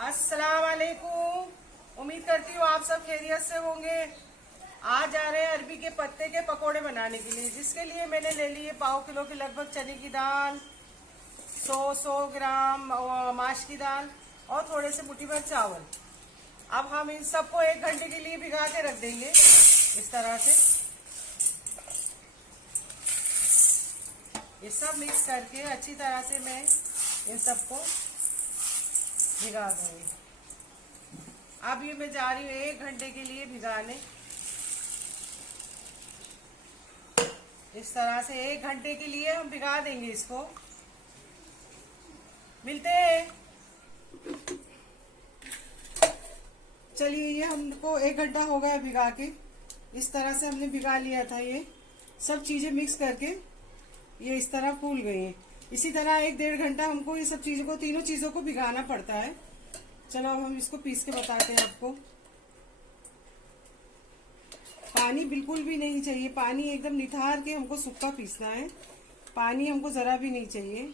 अस्सलाम वालेकुम। उम्मीद करती हूँ आप सब खैरियत से होंगे। आज जा रहे हैं अरबी के पत्ते के पकोड़े बनाने के लिए, जिसके लिए मैंने ले लिए पाव किलो के लगभग चने की दाल, 100 ग्राम माश की दाल और थोड़े से मुट्ठी भर चावल। अब हम इन सबको 1 घंटे के लिए भिगा के रख देंगे इस तरह से। ये सब मिक्स करके अच्छी तरह से मैं इन सबको भिगा दूंगी। अब ये मैं जा रही हूँ 1 घंटे के लिए भिगाने। इस तरह से 1 घंटे के लिए हम भिगा देंगे इसको। मिलते हैं। चलिए, ये हमको 1 घंटा हो गया भिगा के। इस तरह से हमने भिगा लिया था। ये सब चीजें मिक्स करके ये इस तरह फूल गई हैं। इसी तरह 1-1.5 घंटा हमको ये सब चीजों को, तीनों चीजों को भिगाना पड़ता है। चलो अब हम इसको पीस के बताते हैं आपको। पानी बिल्कुल भी नहीं चाहिए, पानी एकदम निथार के हमको सूखा पीसना है। पानी हमको जरा भी नहीं चाहिए।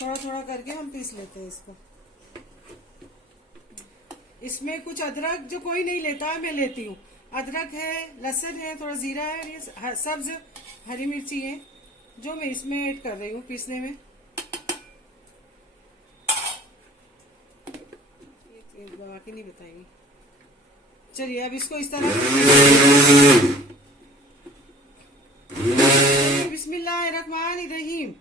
थोड़ा थोड़ा करके हम पीस लेते हैं इसको। इसमें कुछ अदरक जो कोई नहीं लेता है, मैं लेती हूँ। अदरक है, लहसुन है, थोड़ा जीरा है, ये सब्ज हरी मिर्ची है जो मैं इसमें ऐड कर रही हूँ पीसने में। बाकी नहीं बताएंगे। चलिए अब इसको इस तरह बिस्मिल्लाहिर्रहमानिर्रहीम।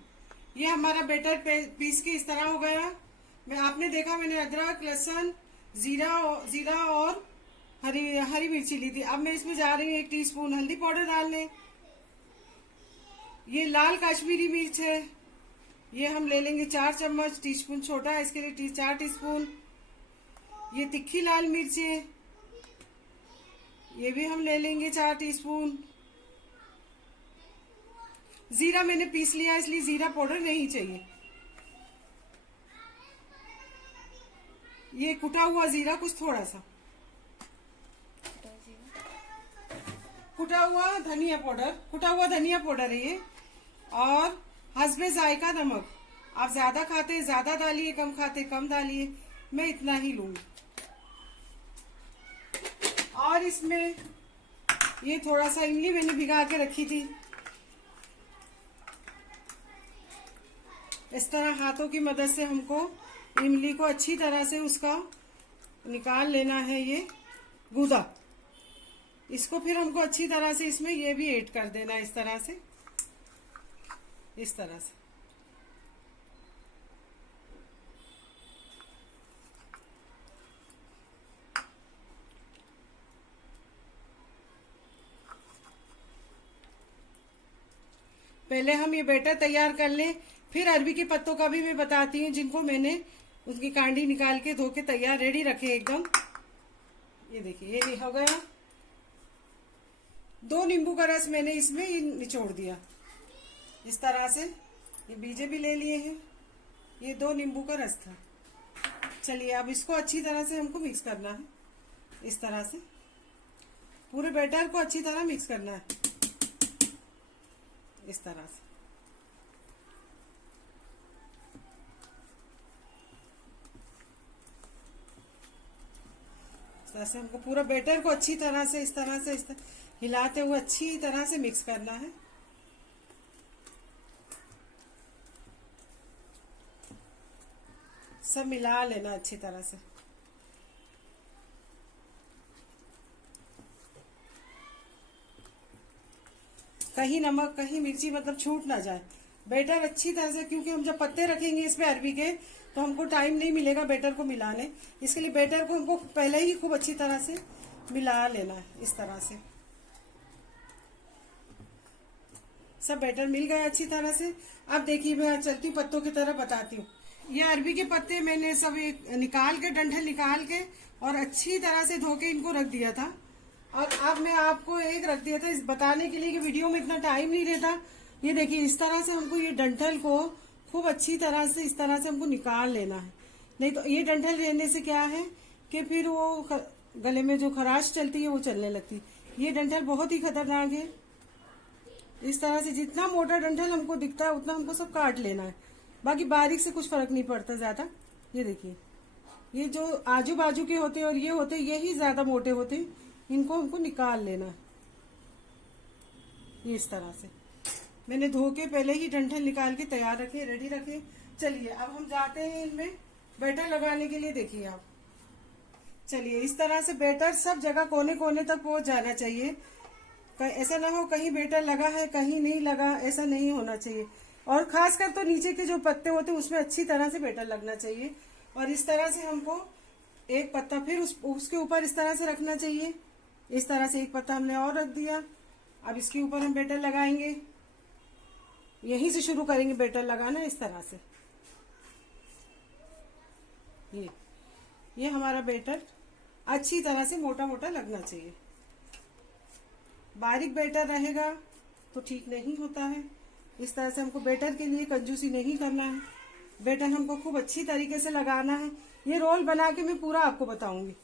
ये हमारा बैटर पीस के इस तरह हो गया। आपने देखा, मैंने अदरक, लहसुन, जीरा और हरी मिर्ची ली थी। अब मैं इसमें जा रही हूँ 1 टीस्पून हल्दी पाउडर डालने। ये लाल कश्मीरी मिर्च है, ये हम ले लेंगे 4 चम्मच। टीस्पून छोटा है, इसके लिए 4 टीस्पून। ये तिखी लाल मिर्च है, ये भी हम ले लेंगे 4 टीस्पून। जीरा मैंने पीस लिया, इसलिए जीरा पाउडर नहीं चाहिए। ये कुटा हुआ जीरा, कुछ थोड़ा सा कुटा हुआ धनिया पाउडर है ये। और हस्बे जायका नमक। आप ज्यादा खाते हैं ज्यादा डालिए, कम खाते कम डालिए। मैं इतना ही लूंगी। और इसमें ये थोड़ा सा इमली मैंने भिगा के रखी थी। इस तरह हाथों की मदद से हमको इमली को अच्छी तरह से उसका निकाल लेना है, ये गूदा। इसको फिर हमको अच्छी तरह से इसमें ये भी ऐड कर देना है, इस तरह से। पहले हम ये बैटर तैयार कर लें, फिर अरबी के पत्तों का भी मैं बताती हूँ, जिनको मैंने उसकी कांडी निकाल के धो के तैयार रेडी रखे एकदम। ये देखिए, ये हो गया। 2 नींबू का रस मैंने इसमें निचोड़ दिया इस तरह से। ये बीजे भी ले लिए हैं। ये 2 नींबू का रस था। चलिए अब इसको अच्छी तरह से हमको मिक्स करना है। इस तरह से पूरे बैटर को अच्छी तरह मिक्स करना है, इस तरह से। ऐसे हमको पूरा बैटर को अच्छी तरह से इस तरह हिलाते हुए अच्छी तरह से मिक्स करना है। सब मिला लेना अच्छी तरह से। कहीं नमक कहीं मिर्ची मतलब छूट ना जाए। बैटर अच्छी तरह से, क्योंकि हम जब पत्ते रखेंगे इस पे अरबी के, तो हमको टाइम नहीं मिलेगा बैटर को मिलाने। इसके लिए बैटर को हमको पहले ही खूब अच्छी तरह से मिला लेना है, इस तरह से। सब बैटर मिल गया अच्छी तरह से। अब देखिए, मैं चलती हूँ पत्तों की तरह बताती हूँ। ये अरबी के पत्ते मैंने सब निकाल के, डंठल निकाल के और अच्छी तरह से धो के इनको रख दिया था। और अब मैं आपको एक रख दिया था इस बताने के लिए कि वीडियो में इतना टाइम नहीं रहता। ये देखिए, इस तरह से हमको ये डंठल को खूब अच्छी तरह से इस तरह से हमको निकाल लेना है। नहीं तो ये डंठल रहने से क्या है कि फिर वो गले में जो खराश चलती है वो चलने लगती। ये डंठल बहुत ही खतरनाक है। इस तरह से जितना मोटा डंठल हमको दिखता है उतना हमको सब काट लेना है। बाकी बारीक से कुछ फर्क नहीं पड़ता ज्यादा। ये देखिए, ये जो आजू बाजू के होते हैं और ये होते हैं, यही ज्यादा मोटे होते हैं, इनको हमको निकाल लेना है। ये इस तरह से मैंने धो के पहले ही डंठल निकाल के तैयार रखे, रेडी रखे। चलिए अब हम जाते हैं इनमें बैटर लगाने के लिए। देखिए आप, चलिए इस तरह से बैटर सब जगह कोने कोने तक पहुंच जाना चाहिए। ऐसा ना हो कहीं बैटर लगा है कहीं नहीं लगा, ऐसा नहीं होना चाहिए। और खासकर तो नीचे के जो पत्ते होते हैं उसमें अच्छी तरह से बैटर लगना चाहिए। और इस तरह से हमको एक पत्ता फिर उसके ऊपर इस तरह से रखना चाहिए। इस तरह से एक पत्ता हमने और रख दिया। अब इसके ऊपर हम बैटर लगाएंगे, यहीं से शुरू करेंगे बैटर लगाना इस तरह से। ये हमारा बैटर अच्छी तरह से मोटा मोटा लगना चाहिए। बारीक बैटर रहेगा तो ठीक नहीं होता है। इस तरह से हमको बैटर के लिए कंजूसी नहीं करना है, बैटर हमको खूब अच्छी तरीके से लगाना है। ये रोल बना के मैं पूरा आपको बताऊंगी।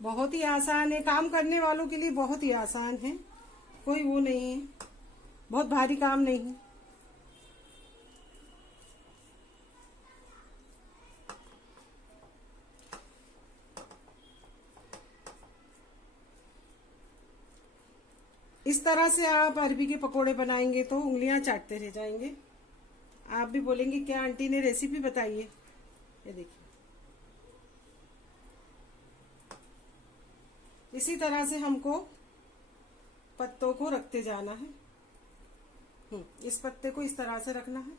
बहुत ही आसान है, काम करने वालों के लिए बहुत ही आसान है, कोई वो नहीं है, बहुत भारी काम नहीं है। इस तरह से आप अरबी के पकोड़े बनाएंगे तो उंगलियां चाटते रह जाएंगे। आप भी बोलेंगे क्या आंटी ने रेसिपी बताई है। ये देखिए, इसी तरह से हमको पत्तों को रखते जाना है। इस पत्ते को इस तरह से रखना है।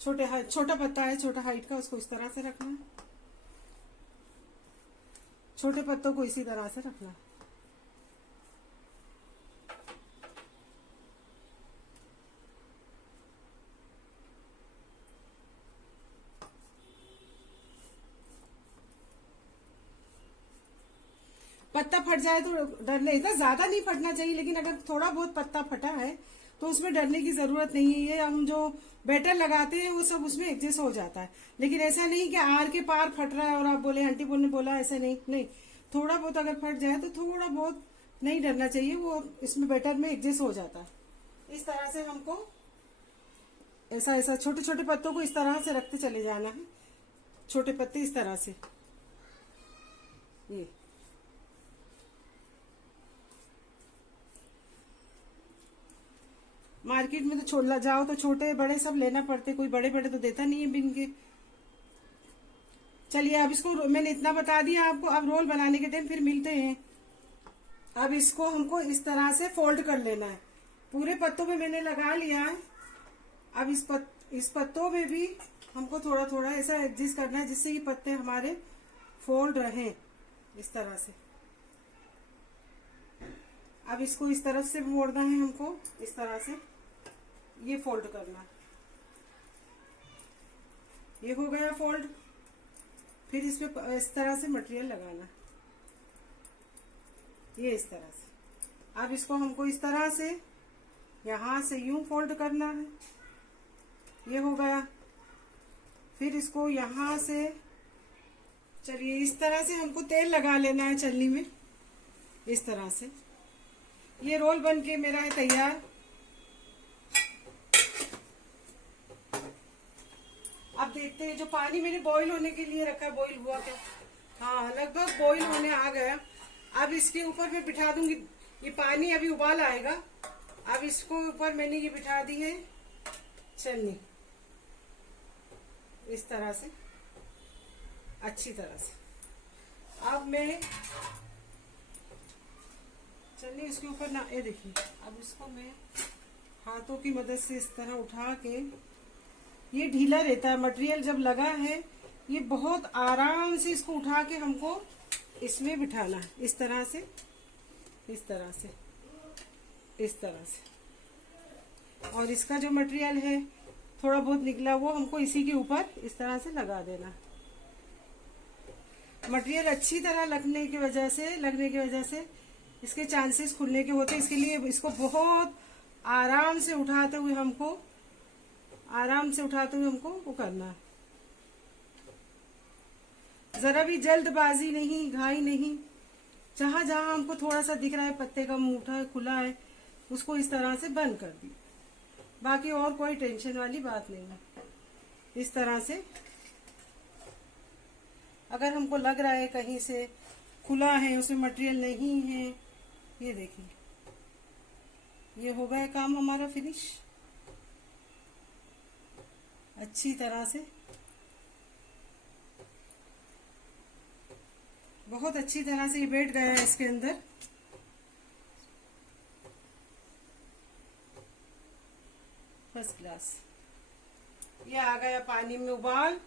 छोटा पत्ता है, छोटा हाइट का, उसको इस तरह से रखना है। छोटे पत्तों को इसी तरह से रखना है। पत्ता फट जाए तो डरने, इतना ज्यादा नहीं फटना चाहिए, लेकिन अगर थोड़ा बहुत पत्ता फटा है तो उसमें डरने की जरूरत नहीं है। ये हम जो बैटर लगाते हैं वो सब उसमें एडजस्ट हो जाता है। लेकिन ऐसा नहीं कि आर के पार फट रहा है और आप बोले आंटी ने बोला, ऐसा नहीं। नहीं, थोड़ा बहुत अगर फट जाए तो थोड़ा बहुत नहीं डरना चाहिए, वो इसमें बैटर में एडजस्ट हो जाता है। इस तरह से हमको ऐसा ऐसा छोटे छोटे पत्तों को इस तरह से रखते चले जाना है। छोटे पत्ते इस तरह से, ये मार्केट में तो छोला जाओ तो छोटे बड़े सब लेना पड़ते, कोई बड़े बड़े तो देता नहीं है बिन के। चलिए अब इसको मैंने इतना बता दिया आपको। अब रोल बनाने के टाइम फिर मिलते हैं। अब इसको हमको इस तरह से फोल्ड कर लेना है। पूरे पत्तों पे मैंने लगा लिया है। अब इस पत्तों में भी हमको थोड़ा थोड़ा ऐसा एडजस्ट करना है जिससे ये पत्ते हमारे फोल्ड रहें इस तरह से। अब इसको इस तरफ से मोड़ना है हमको, इस तरह से ये फोल्ड करना है। ये हो गया फोल्ड। फिर इस पे इस तरह से मटेरियल लगाना, ये इस तरह से। अब इसको हमको इस तरह से यहां से यूं फोल्ड करना है, ये हो गया। फिर इसको यहां से, चलिए इस तरह से हमको तेल लगा लेना है चलनी में, इस तरह से। ये रोल बन के मेरा है तैयार। अब देखते हैं, जो पानी मैंने बॉईल होने के लिए रखा है, बॉईल हुआ क्या? हाँ, लगभग बॉईल होने आ गया। अब इसके ऊपर मैं बिठा दूंगी, ये पानी अभी उबाल आएगा। अब इसको ऊपर मैंने ये बिठा दी है चलनी, इस तरह से अच्छी तरह से। अब मैं चलनी इसके ऊपर ना, ये देखिए। अब इसको मैं हाथों की मदद से इस तरह उठा के, ये ढीला रहता है मटेरियल जब लगा है, ये बहुत आराम से इसको उठा के हमको इसमें बिठाना है, इस तरह से, इस तरह से, इस तरह से। और इसका जो मटेरियल है थोड़ा बहुत निकला वो हमको इसी के ऊपर इस तरह से लगा देना। मटेरियल अच्छी तरह लगने की वजह से इसके चांसेस खुलने के होते हैं। इसके लिए इसको बहुत आराम से उठाते हुए हमको वो करना है। जरा भी जल्दबाजी नहीं, घाई नहीं। जहां जहां हमको थोड़ा सा दिख रहा है पत्ते का मुंह उठा है, खुला है, उसको इस तरह से बंद कर दी। बाकी और कोई टेंशन वाली बात नहीं है। इस तरह से अगर हमको लग रहा है कहीं से खुला है, उसमें मटेरियल नहीं है, ये देखिए, ये हो गया काम हमारा फिनिश अच्छी तरह से। बहुत अच्छी तरह से ये बैठ गया है इसके अंदर। First class. ये आ गया पानी में उबाल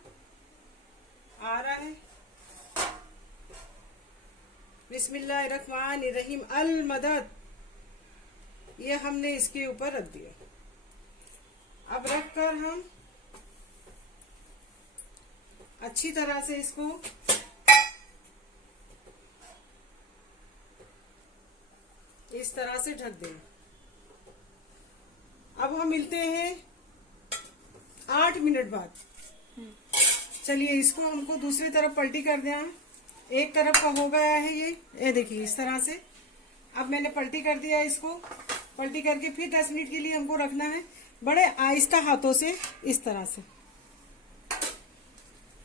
आ रहा है। बिस्मिल्लाहिर्रहमानिर्रहीम अल मदद। ये हमने इसके ऊपर रख दिया। अब रखकर हम अच्छी तरह से इसको इस तरह से ढक दें। अब हम मिलते हैं 8 मिनट बाद। चलिए इसको हमको दूसरी तरफ पलटी कर दें। एक तरफ का हो गया है ये देखिए इस तरह से। अब मैंने पलटी कर दिया इसको। पलटी करके फिर 10 मिनट के लिए हमको रखना है बड़े आहिस्ता हाथों से, इस तरह से।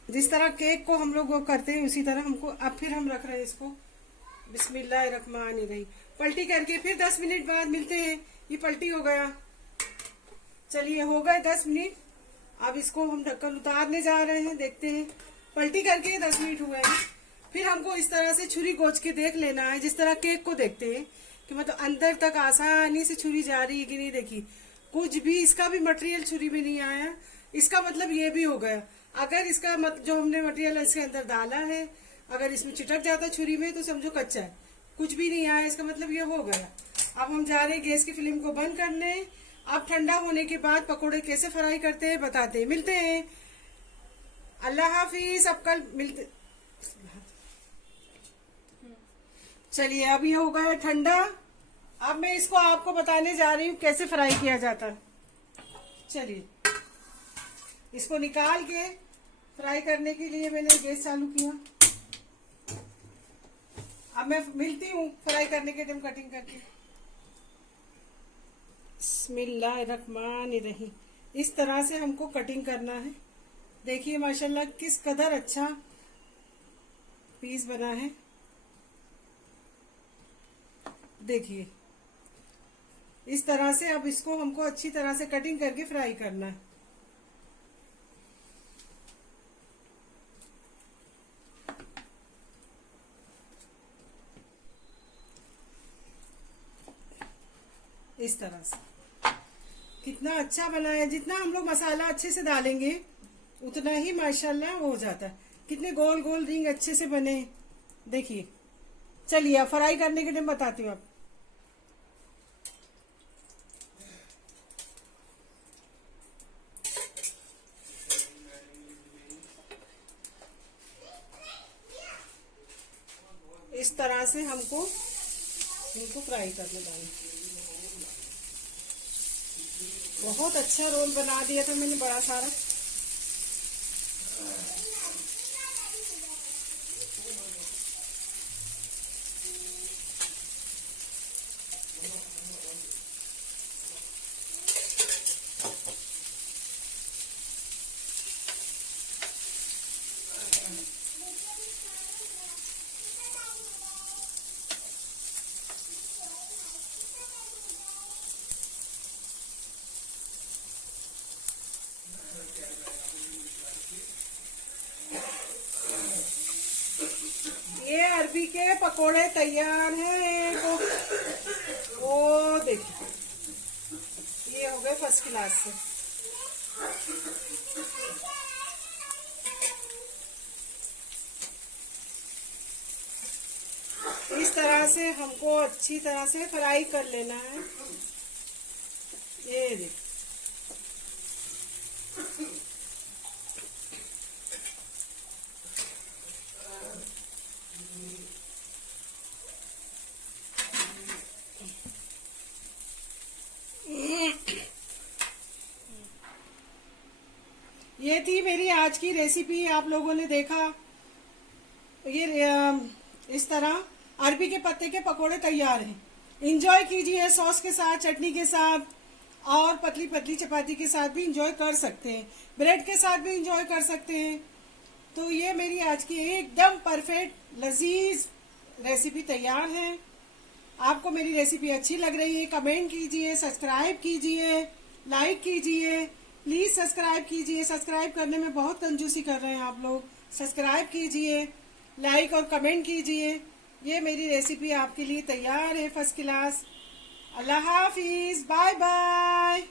जिस तरह केक को हम लोग वो करते हैं उसी तरह हमको। अब फिर हम रख रहे हैं इसको। बिस्मिल्लाहिर्रहमानिर्रहीम। पलटी करके फिर 10 मिनट बाद मिलते हैं। ये पलटी हो गया। चलिए हो गए 10 मिनट। अब इसको हम ढक्कन उतारने जा रहे हैं। देखते हैं, पलटी करके 10 मिनट हुए हैं। फिर हमको इस तरह से छुरी गोच के देख लेना है, जिस तरह केक को देखते हैं कि मतलब अंदर तक आसानी से छुरी जा रही है कि नहीं। देखिए कुछ भी इसका भी मटेरियल छुरी में नहीं आया। इसका मतलब ये भी हो गया। अगर इसका जो हमने मटेरियल इसके अंदर डाला है, अगर इसमें चिटक जाता छुरी में तो समझो कच्चा है, कुछ भी नहीं आया। इसका मतलब ये हो गया। अब हम जा रहे हैं गैस की फ्लेम को बंद करने। अब ठंडा होने के बाद पकोड़े कैसे फ्राई करते हैं बताते हैं। मिलते हैं। अल्लाह हाफिज। अब कल मिलते। चलिए अब ये हो गया ठंडा। अब मैं इसको आपको बताने जा रही हूँ कैसे फ्राई किया जाता है। चलिए इसको निकाल के फ्राई करने के लिए मैंने गैस चालू किया। अब मैं मिलती हूँ फ्राई करने के टाइम कटिंग करके। बिस्मिल्लाहिर्रहमानिर्रहीम। इस तरह से हमको कटिंग करना है। देखिए माशाल्लाह किस कदर अच्छा पीस बना है। देखिए इस तरह से। अब इसको हमको अच्छी तरह से कटिंग करके फ्राई करना है। इस तरह से कितना अच्छा बना है। जितना हम लोग मसाला अच्छे से डालेंगे उतना ही माशाल्लाह हो जाता है। कितने गोल गोल रिंग अच्छे से बने। देखिए चलिए अब फ्राई करने के टाइम बताती हूँ। आप इस तरह से हमको इनको फ्राई करने डालें। बहुत अच्छा रोल बना दिया था मैंने बड़ा सारा। ये अरबी के पकोड़े तैयार हैं। ओ देखिए ये हो गए फर्स्ट क्लास से। इस तरह से हमको अच्छी तरह से फ्राई कर लेना है। ये देखिए आज की रेसिपी आप लोगों ने देखा, ये इस तरह अरबी के पत्ते के पकोड़े तैयार हैं। इंजॉय कीजिए सॉस के साथ, चटनी के साथ, और पतली पतली चपाती के साथ भी इंजॉय कर सकते हैं, ब्रेड के साथ भी इंजॉय कर सकते हैं। तो ये मेरी आज की एकदम परफेक्ट लजीज रेसिपी तैयार है। आपको मेरी रेसिपी अच्छी लग रही है, कमेंट कीजिए, सब्सक्राइब कीजिए, लाइक कीजिए, प्लीज सब्सक्राइब कीजिए। सब्सक्राइब करने में बहुत कंजूसी कर रहे हैं आप लोग। सब्सक्राइब कीजिए, लाइक और कमेंट कीजिए। ये मेरी रेसिपी आपके लिए तैयार है, फर्स्ट क्लास। अल्लाह हाफिज, बाय बाय।